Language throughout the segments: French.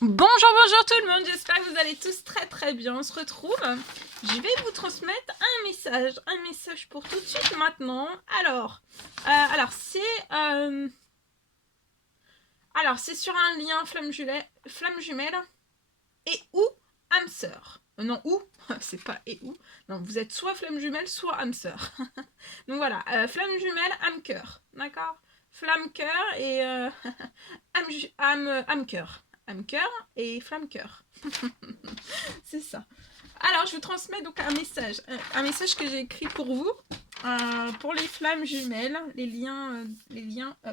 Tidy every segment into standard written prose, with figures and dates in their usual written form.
Bonjour tout le monde, j'espère que vous allez tous très bien. On se retrouve. Je vais vous transmettre un message pour tout de suite maintenant. C'est sur un lien flamme jumelle et ou âme sœur. Non, ou, c'est pas et ou. Non, vous êtes soit flamme jumelle, soit âme sœur. Donc voilà, flamme jumelle, âme cœur. D'accord. Flamme cœur et âme cœur. Âme cœur et flamme cœur. C'est ça. Alors, je vous transmets donc un message que j'ai écrit pour vous, pour les flammes jumelles, les liens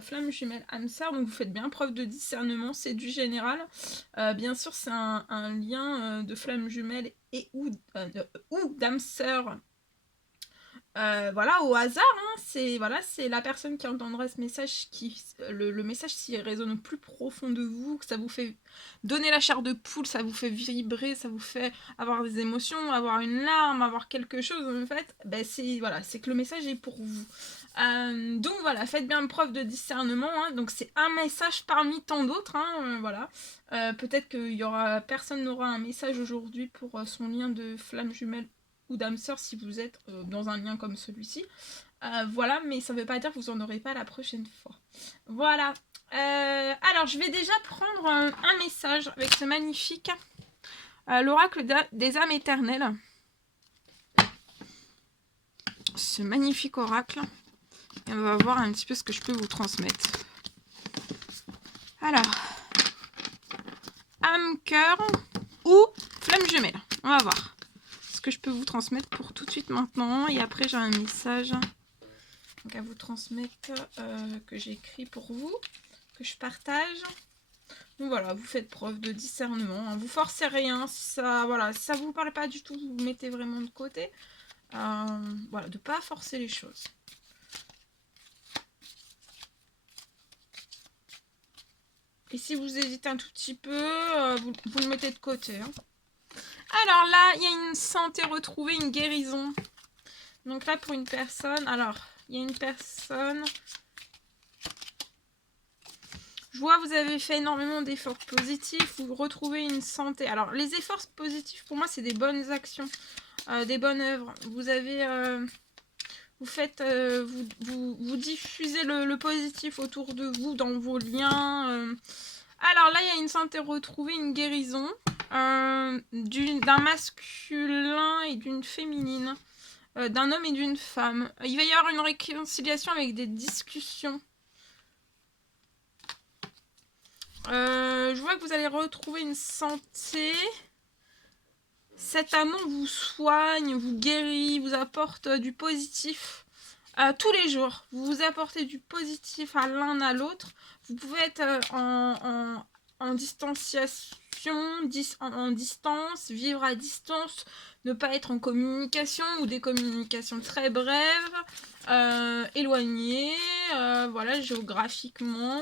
flammes jumelles âme sœur. Donc, vous faites bien preuve de discernement, c'est du général. Bien sûr, c'est un lien de flammes jumelles et ou d'âme sœur. Voilà, au hasard, hein, c'est la personne qui entendra ce message, le message s'il résonne au plus profond de vous, que ça vous fait donner la chair de poule, ça vous fait vibrer, ça vous fait avoir des émotions, avoir une larme, avoir quelque chose, en fait, c'est que le message est pour vous. Donc voilà, faites bien preuve de discernement, hein, donc c'est un message parmi tant d'autres, hein, voilà. Peut-être que personne n'aura un message aujourd'hui pour son lien de flamme jumelle ou d'âme sœur si vous êtes dans un lien comme celui-ci. Voilà, mais ça ne veut pas dire que vous n'en aurez pas la prochaine fois. Voilà. Alors, je vais déjà prendre un message avec ce magnifique l'oracle des âmes éternelles. Ce magnifique oracle. Et on va voir un petit peu ce que je peux vous transmettre. Alors, âme, cœur ou flamme jumelle. On va voir que je peux vous transmettre pour tout de suite maintenant, et après j'ai un message donc à vous transmettre que j'ai écrit pour vous, que je partage. Donc voilà, vous faites preuve de discernement, hein. Vous forcez rien, si ça vous parle pas du tout, vous vous mettez vraiment de côté. Voilà, de pas forcer les choses. Et si vous hésitez un tout petit peu, vous le mettez de côté, hein. Alors là, il y a une santé retrouvée, une guérison. Donc là, pour une personne, alors, il y a une personne... Je vois, vous avez fait énormément d'efforts positifs, vous retrouvez une santé. Alors, les efforts positifs, pour moi, c'est des bonnes actions, des bonnes œuvres. Vous avez... vous faites... vous diffusez le positif autour de vous, dans vos liens. Alors là, il y a une santé retrouvée, une guérison d'un masculin et d'une féminine. D'un homme et d'une femme. Il va y avoir une réconciliation avec des discussions. Je vois que vous allez retrouver une santé. Cet amour vous soigne, vous guérit, vous apporte du positif tous les jours. Vous vous apportez du positif à l'un à l'autre. Vous pouvez être en distanciation, en distance, vivre à distance, ne pas être en communication ou des communications très brèves, éloignées, voilà, géographiquement.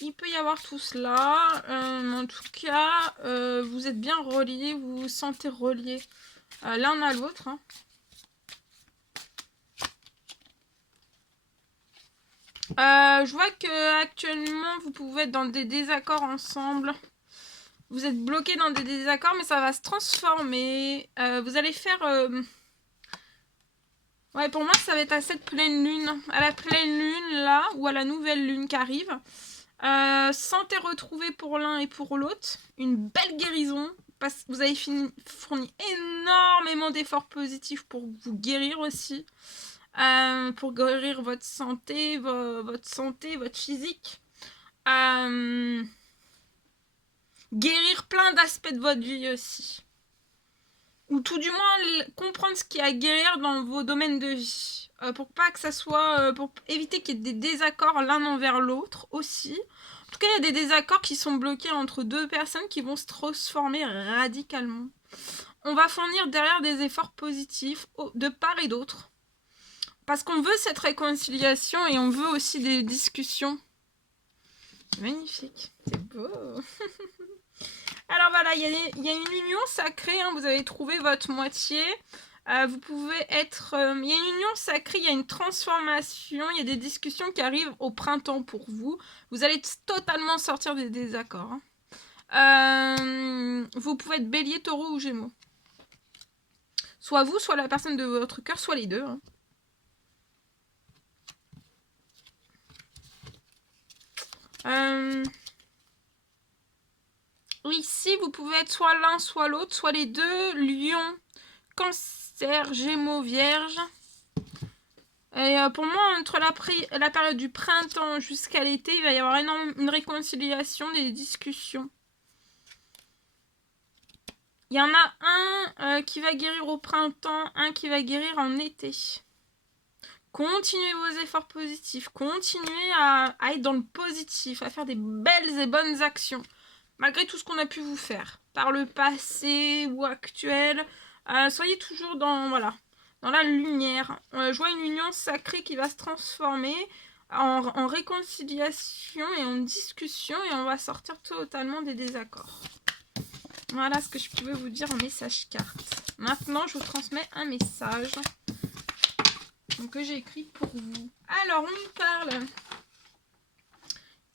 Il peut y avoir tout cela. En tout cas, vous êtes bien reliés, vous vous sentez reliés l'un à l'autre, hein. Je vois que actuellement vous pouvez être dans des désaccords ensemble. Vous êtes bloqués dans des désaccords, mais ça va se transformer. Vous allez faire... Ouais, pour moi, ça va être à cette pleine lune. À la pleine lune, là, ou à la nouvelle lune qui arrive. Santé retrouvée pour l'un et pour l'autre. Une belle guérison. Parce que vous avez fourni énormément d'efforts positifs pour vous guérir aussi. Pour guérir votre santé, votre physique. Guérir plein d'aspects de votre vie aussi. Ou tout du moins comprendre ce qu'il y a à guérir dans vos domaines de vie. Pour pas que ça soit... pour éviter qu'il y ait des désaccords l'un envers l'autre aussi. En tout cas, il y a des désaccords qui sont bloqués entre deux personnes qui vont se transformer radicalement. On va fournir derrière des efforts positifs de part et d'autre. Parce qu'on veut cette réconciliation et on veut aussi des discussions. Magnifique, c'est beau. Alors voilà, il y a une union sacrée, hein, vous avez trouvé votre moitié. Vous pouvez être... il y a une union sacrée, il y a une transformation, il y a des discussions qui arrivent au printemps pour vous. Vous allez totalement sortir des désaccords, hein. Vous pouvez être bélier, taureau ou gémeaux. Soit vous, soit la personne de votre cœur, soit les deux. Ici, vous pouvez être soit l'un, soit l'autre, soit les deux. Lion, cancer, gémeaux, vierge. Et pour moi, entre la période du printemps jusqu'à l'été, il va y avoir une réconciliation, des discussions. Il y en a un qui va guérir au printemps, un qui va guérir en été. Continuez vos efforts positifs, continuez à être dans le positif, à faire des belles et bonnes actions, malgré tout ce qu'on a pu vous faire, par le passé ou actuel. Soyez toujours dans la lumière. Je vois une union sacrée qui va se transformer en réconciliation et en discussion, et on va sortir totalement des désaccords. Voilà ce que je pouvais vous dire en message carte. Maintenant, je vous transmets un message que j'ai écrit pour vous. Alors, on nous parle.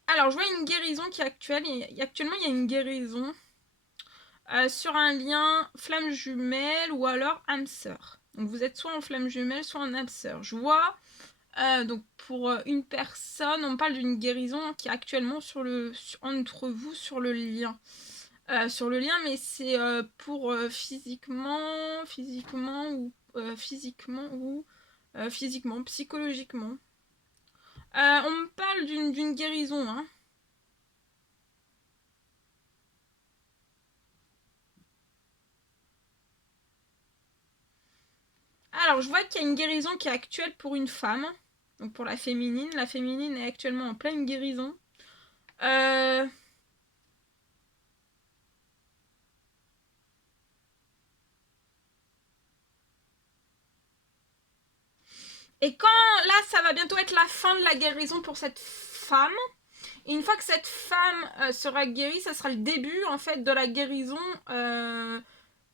Alors, je vois une guérison qui est actuelle. Actuellement, il y a une guérison sur un lien flamme jumelle ou alors âme sœur. Donc, vous êtes soit en flamme jumelle, soit en âme sœur. Je vois, donc pour une personne, on parle d'une guérison qui est actuellement entre vous sur le lien. Mais c'est pour physiquement, psychologiquement. On me parle d'une guérison, hein. Alors, je vois qu'il y a une guérison qui est actuelle pour une femme. Donc, pour la féminine. La féminine est actuellement en pleine guérison. Et quand, là, ça va bientôt être la fin de la guérison pour cette femme. Et une fois que cette femme sera guérie, ça sera le début, en fait, de la guérison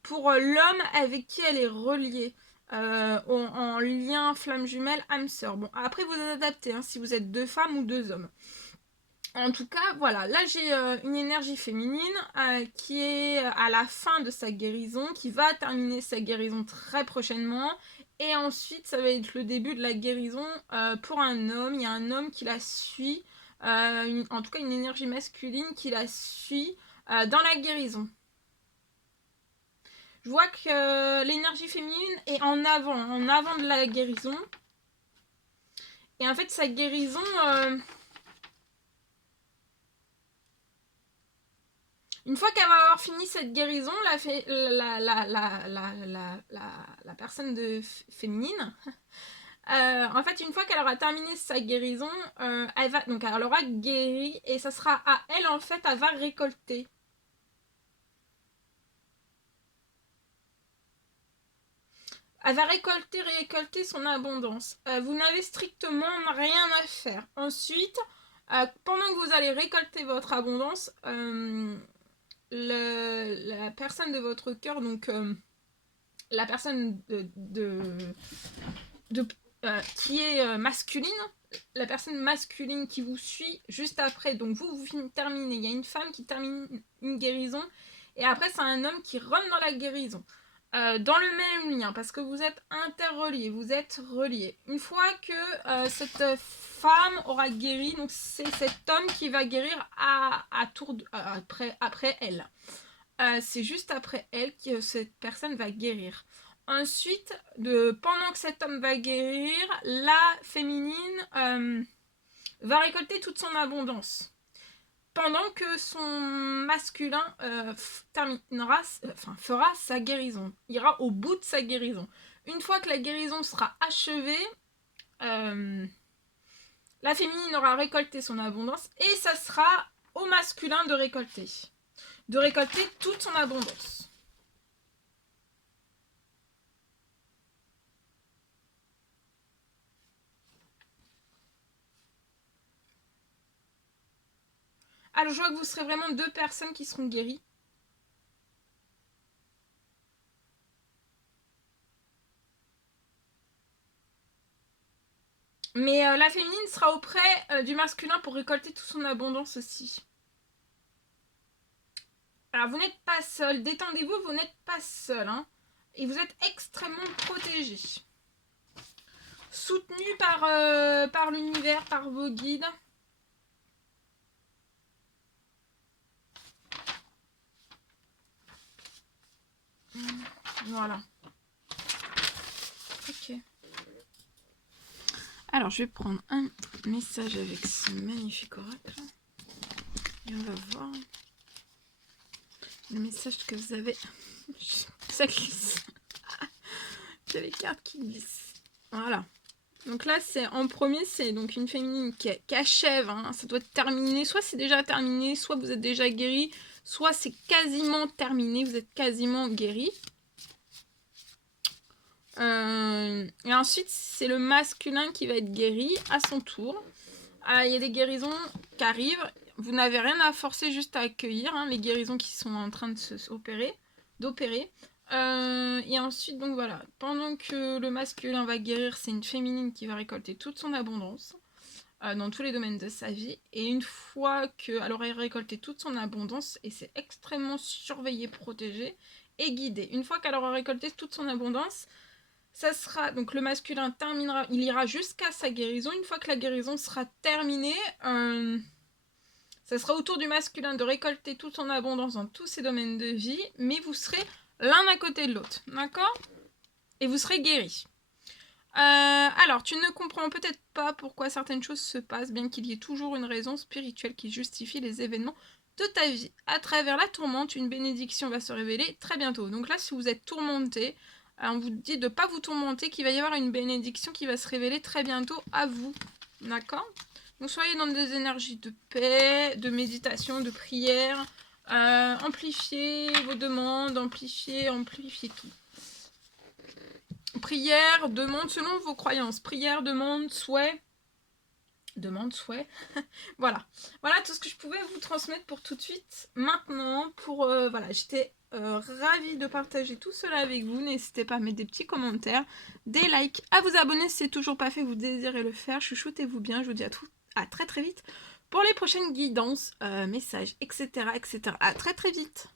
pour l'homme avec qui elle est reliée. En lien flamme jumelle, âme sœur. Bon, après, vous adaptez, hein, si vous êtes deux femmes ou deux hommes. En tout cas, voilà, là j'ai une énergie féminine qui est à la fin de sa guérison, qui va terminer sa guérison très prochainement. Et ensuite, ça va être le début de la guérison pour un homme. Il y a un homme qui la suit, en tout cas une énergie masculine qui la suit dans la guérison. Je vois que l'énergie féminine est en avant de la guérison. Et en fait, sa guérison... Une fois qu'elle va avoir fini cette guérison, la personne féminine, en fait, une fois qu'elle aura terminé sa guérison, elle aura guéri et ça sera à elle, en fait, elle va récolter. Elle va récolter son abondance. Vous n'avez strictement rien à faire. Ensuite, pendant que vous allez récolter votre abondance, la personne de votre cœur, donc la personne qui est masculine, la personne masculine qui vous suit juste après, donc vous terminez, il y a une femme qui termine une guérison, et après c'est un homme qui rentre dans la guérison. Dans le même lien, parce que vous êtes interreliés, vous êtes reliés. Une fois que cette femme aura guéri, donc c'est cet homme qui va guérir après elle. C'est juste après elle que cette personne va guérir. Ensuite, pendant que cet homme va guérir, la féminine va récolter toute son abondance. Pendant que son masculin fera sa guérison, ira au bout de sa guérison. Une fois que la guérison sera achevée, la féminine aura récolté son abondance et ça sera au masculin de récolter toute son abondance. Alors je vois que vous serez vraiment deux personnes qui seront guéries. Mais la féminine sera auprès du masculin pour récolter toute son abondance aussi. Alors, vous n'êtes pas seul. Détendez-vous, vous n'êtes pas seul. Hein. Et vous êtes extrêmement protégé. Soutenu par l'univers, par vos guides. Voilà. Ok. Alors, je vais prendre un message avec ce magnifique oracle. Et on va voir le message que vous avez. Ça glisse. Il y a les cartes qui glissent. Voilà. Donc là, c'est en premier, c'est donc une féminine qui achève. Hein. Ça doit être terminé. Soit c'est déjà terminé, soit vous êtes déjà guéri, soit c'est quasiment terminé. Vous êtes quasiment guéri. Et ensuite, c'est le masculin qui va être guéri à son tour. Il y a des guérisons qui arrivent. Vous n'avez rien à forcer, juste à accueillir hein, les guérisons qui sont en train de d'opérer. Et ensuite, donc voilà, pendant que le masculin va guérir, c'est une féminine qui va récolter toute son abondance dans tous les domaines de sa vie. Et une fois qu'elle aura récolté toute son abondance, et c'est extrêmement surveillé, protégé et guidé. Une fois qu'elle aura récolté toute son abondance, ça sera, donc le masculin terminera, il ira jusqu'à sa guérison. Une fois que la guérison sera terminée, ça sera au tour du masculin de récolter toute son abondance dans tous ses domaines de vie, mais vous serez l'un à côté de l'autre, d'accord? Et vous serez guéri. Alors, tu ne comprends peut-être pas pourquoi certaines choses se passent, bien qu'il y ait toujours une raison spirituelle qui justifie les événements de ta vie. À travers la tourmente, une bénédiction va se révéler très bientôt. Donc là, si vous êtes tourmenté, on vous dit de ne pas vous tourmenter, qu'il va y avoir une bénédiction qui va se révéler très bientôt à vous. D'accord? Donc soyez dans des énergies de paix, de méditation, de prière. Amplifiez vos demandes, amplifiez tout. Prière, demande selon vos croyances. Prière, demande, souhait. Demande, souhait. Voilà. Voilà tout ce que je pouvais vous transmettre pour tout de suite. Maintenant, voilà, j'étais ravie de partager tout cela avec vous. N'hésitez pas à mettre des petits commentaires, des likes, à vous abonner si c'est toujours pas fait, vous désirez le faire. Chuchotez-vous bien. Je vous dis à très très vite pour les prochaines guidances, messages, etc. À très très vite.